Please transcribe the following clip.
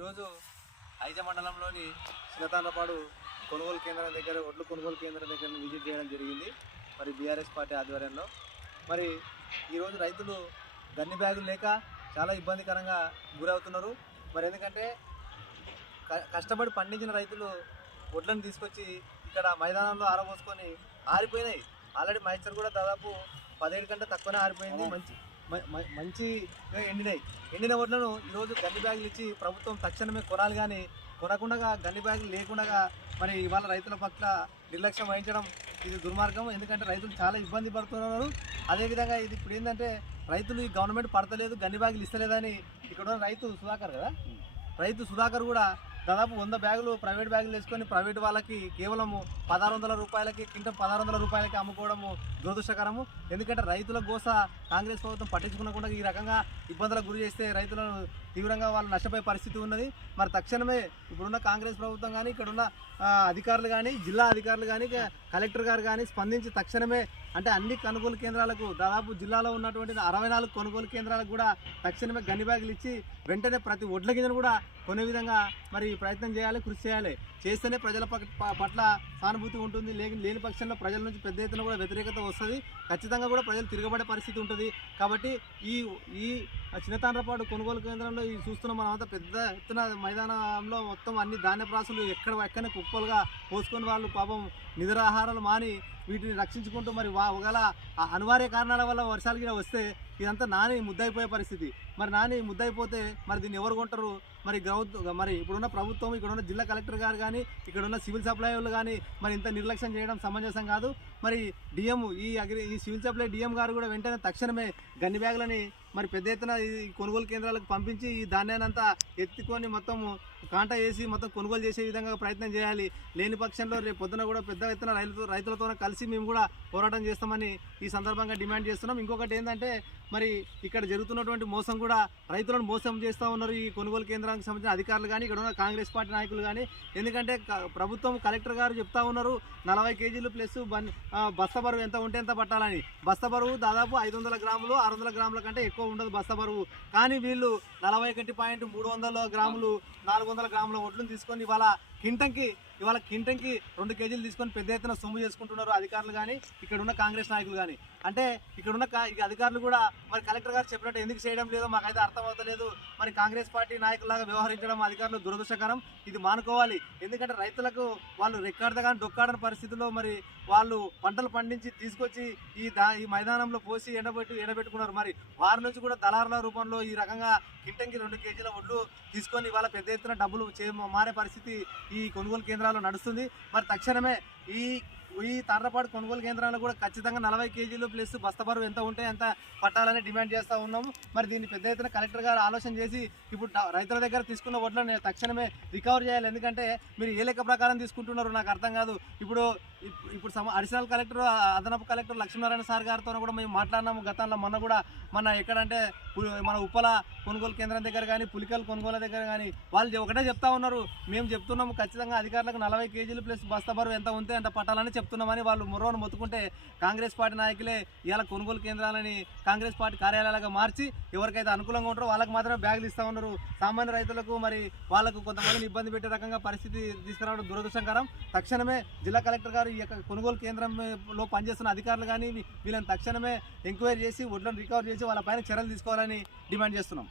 ఈరోజు ఐజ మండలంలోని చిన్నతాండ్రపాడు కొనుగోలు కేంద్రం దగ్గర ఒడ్లు కొనుగోలు కేంద్రం దగ్గర విజిట్ చేయడం జరిగింది. మరి బీఆర్ఎస్ పార్టీ ఆధ్వర్యంలో. మరి ఈరోజు రైతులు గన్ని బ్యాగులు లేక చాలా ఇబ్బందికరంగా గురవుతున్నారు. మరి ఎందుకంటే క- కష్టపడి పండించిన రైతులు వడ్లను తీసుకొచ్చి ఇక్కడ మైదానంలో ఆరబోసుకొని ఆరిపోయినాయి. ఆల్రెడీ మైచర్ కూడా దాదాపు పదిహేడు కంటే తక్కువనే ఆరిపోయింది. మంచి మంచి ఎండినాయి ఎండిన. వడ్లను ఈరోజు గన్ని బ్యాగులు ఇచ్చి ప్రభుత్వం తక్షణమే కొనాలి కానీ కొనకుండా గన్ని బ్యాగులు లేకుండా మరి ఇవాళ రైతుల పట్ల నిర్లక్ష్యం వహించడం ఇది దుర్మార్గం. ఎందుకంటే రైతులు చాలా ఇబ్బంది పడుతున్నారు. అదేవిధంగా ఇది ఇప్పుడు ఏంటంటే రైతులు ఈ గవర్నమెంట్ పడతలేదు గన్ని బ్యాగులు ఇస్తలేదని ఇక్కడ రైతు సుధాకర్ కదా? రైతు సుధాకర్ కూడా దాదాపు వంద బ్యాగులు ప్రైవేట్ బ్యాగులు వేసుకొని ప్రైవేట్ వాళ్ళకి కేవలం పదహారు వందల రూపాయలకి కింద పదహారు వందల రూపాయలకి అమ్ముకోవడము దురదృష్టకరము. ఎందుకంటే రైతుల గోస కాంగ్రెస్ ప్రభుత్వం పట్టించుకునకుండా ఈ రకంగా ఇబ్బందులకు గురి చేస్తే రైతులను తీవ్రంగా వాళ్ళు నష్టపోయే పరిస్థితి ఉన్నది. మరి తక్షణమే ఇప్పుడున్న కాంగ్రెస్ ప్రభుత్వం కానీ ఇక్కడున్న అధికారులు కానీ జిల్లా అధికారులు కానీ కలెక్టర్ గారు కానీ స్పందించి తక్షణమే అంటే అన్ని కొనుగోలు కేంద్రాలకు దాదాపు జిల్లాలో ఉన్నటువంటి అరవై నాలుగు కొనుగోలు కేంద్రాలకు కూడా తక్షణమే గన్ని బ్యాగులు ఇచ్చి వెంటనే ప్రతి ఒడ్ల గింజను కూడా కొనే విధంగా మరి ప్రయత్నం చేయాలి కృషి చేయాలి. చేస్తేనే ప్రజల పట్ల సానుభూతి ఉంటుంది. లేని లేని పక్షంలో ప్రజల నుంచి పెద్ద ఎత్తున కూడా వ్యతిరేకత వస్తుంది. ఖచ్చితంగా కూడా ప్రజలు తిరగబడే పరిస్థితి ఉంటుంది. కాబట్టి ఈ ఈ చిన్నతాండ్రపాడు కొనుగోలు కేంద్రంలో ఈ చూస్తున్న మనమంతా పెద్ద ఎత్తున మైదానంలో మొత్తం అన్ని ధాన్య ప్రాసులు ఎక్కడ ఎక్కడనే కుప్పలుగా పోసుకొని వాళ్ళు పాపం నిద్రాహారాలు మాని వీటిని రక్షించుకుంటూ మరి వా ఒకవేళ ఆ అనివార్య కారణాల వల్ల వర్షాలు కూడా వస్తే ఇదంతా నాని ముద్దయిపోయే పరిస్థితి. మరి నాని ముద్దయిపోతే మరి దీన్ని ఎవరు కొంటారు? మరి గ్రౌత్ మరి ఇప్పుడున్న ప్రభుత్వం ఇక్కడున్న జిల్లా కలెక్టర్ గారు కానీ ఇక్కడున్న సివిల్ సప్లై వాళ్ళు కానీ మరి ఇంత నిర్లక్ష్యం చేయడం సమంజసం కాదు. మరి డిఎం ఈ అగ్రి ఈ సివిల్ సప్లై డిఎం గారు కూడా వెంటనే తక్షణమే గన్ని బ్యాగులని మరి పెద్ద ఎత్తున ఈ కొనుగోలు కేంద్రాలకు పంపించి ఈ ధాన్యానంతా ఎత్తుకొని మొత్తం కాంటా వేసి మొత్తం కొనుగోలు చేసే విధంగా ప్రయత్నం చేయాలి. లేని పక్షంలో రేపు పొద్దున కూడా పెద్ద ఎత్తున రైతులతో రైతులతో కలిసి మేము కూడా పోరాటం చేస్తామని ఈ సందర్భంగా డిమాండ్ చేస్తున్నాం. ఇంకొకటి ఏంటంటే మరి ఇక్కడ జరుగుతున్నటువంటి మోసం కూడా రైతులను మోసం చేస్తూ ఉన్నారు ఈ కొనుగోలు కేంద్రానికి సంబంధించిన అధికారులు కానీ ఇక్కడ ఉన్న కాంగ్రెస్ పార్టీ నాయకులు కానీ. ఎందుకంటే ప్రభుత్వం కలెక్టర్ గారు చెప్తా ఉన్నారు నలభై కేజీలు ప్లస్ బన్ బస్తా బరువు ఎంత ఉంటే ఎంత పట్టాలని. బస్తా బరువు దాదాపు ఐదు వందల గ్రాములు ఆరు వందల గ్రాముల కంటే ఎక్కువ ఉండదు బస్తా బరువు. కానీ వీళ్ళు నలభై ఒకటి పాయింట్ మూడు వందల గ్రాములు నాలుగు వందల గ్రాముల ఒడ్లను తీసుకొని ఇవాళ కింటంకి ఇవాళ కింటంకి రెండు కేజీలు తీసుకొని పెద్ద ఎత్తున సొమ్ము చేసుకుంటున్నారు అధికారులు కానీ ఇక్కడ ఉన్న కాంగ్రెస్ నాయకులు కానీ అంటే ఇక్కడ ఉన్న ఈ అధికారులు కూడా మరి కలెక్టర్ గారు చెప్పినట్టు ఎందుకు చేయడం లేదో మాకైతే అర్థమవుతలేదు. మరి కాంగ్రెస్ పార్టీ నాయకులాగా వ్యవహరించడం అధికారులు దురదృష్టకరం. ఇది మానుకోవాలి. ఎందుకంటే రైతులకు వాళ్ళు రెక్కాడద కానీ డొక్కాడని పరిస్థితిలో మరి వాళ్ళు పంటలు పండించి తీసుకొచ్చి ఈ దా ఈ మైదానంలో పోసి ఎండబెట్టి ఎండబెట్టుకున్నారు. మరి వారి నుంచి కూడా దళారుల రూపంలో ఈ రకంగా కింటంకి రెండు కేజీల ఒడ్లు తీసుకొని వాళ్ళ పెద్ద ఎత్తున డబ్బులు చే మారే పరిస్థితి ఈ కొనుగోలు కేంద్రం కేంద్రాల్లో నడుస్తుంది. మరి తక్షణమే ఈ ఈ తర్రపాటు కొనుగోలు కేంద్రాలు కూడా ఖచ్చితంగా నలభై కేజీలు ప్లస్ బస్తా బరువు ఎంత ఉంటే అంత పట్టాలని డిమాండ్ చేస్తూ ఉన్నాము. మరి దీన్ని పెద్ద ఎత్తున కలెక్టర్ గారు ఆలోచన చేసి ఇప్పుడు రైతుల దగ్గర తీసుకున్న వడ్లను తక్షణమే రికవర్ చేయాలి. ఎందుకంటే మీరు ఏ లెక్క ప్రకారం తీసుకుంటున్నారు నాకు అర్థం కాదు. ఇప్పుడు ఇప్- ఇప్పుడు సమ అడిషనల్ కలెక్టర్ అదనపు కలెక్టర్ లక్ష్మీనారాయణ సార్ గారితో కూడా మేము మాట్లాడినాము. గతంలో మొన్న కూడా మన ఎక్కడంటే పు- మన ఉప్పల కొనుగోలు కేంద్రం దగ్గర కానీ పులికల్ కొనుగోలు దగ్గర కానీ వాళ్ళు ఒకటే చెప్తా ఉన్నారు. మేము చెప్తున్నాము ఖచ్చితంగా అధికారులకు నలభై కేజీలు ప్లస్ బస్తా బరువు ఎంత ఉంటే అంత పట్టాలని చెప్తున్నామని వాళ్ళు ముర్రోను మొత్తుకుంటే కాంగ్రెస్ పార్టీ నాయకులే ఇవాళ కొనుగోలు కేంద్రాలని కాంగ్రెస్ పార్టీ కార్యాలయాలుగా మార్చి ఎవరికైతే అనుకూలంగా ఉంటారో వాళ్ళకి మాత్రమే బ్యాగులు ఇస్తా ఉన్నారు. సామాన్య రైతులకు మరి వాళ్ళకు కొంతమందిని ఇబ్బంది పెట్టే రకంగా పరిస్థితి తీసుకురావడం దురదృష్టకరం. తక్షణమే జిల్లా కలెక్టర్ గారు ఈ యొక్క కొనుగోలు కేంద్రంలో పనిచేస్తున్న అధికారులు కానీ వీళ్ళని తక్షణమే ఎంక్వైరీ చేసి వడ్లను రికవర్ చేసి వాళ్ళ పైన చర్యలు తీసుకోవాలని డిమాండ్ చేస్తున్నాం.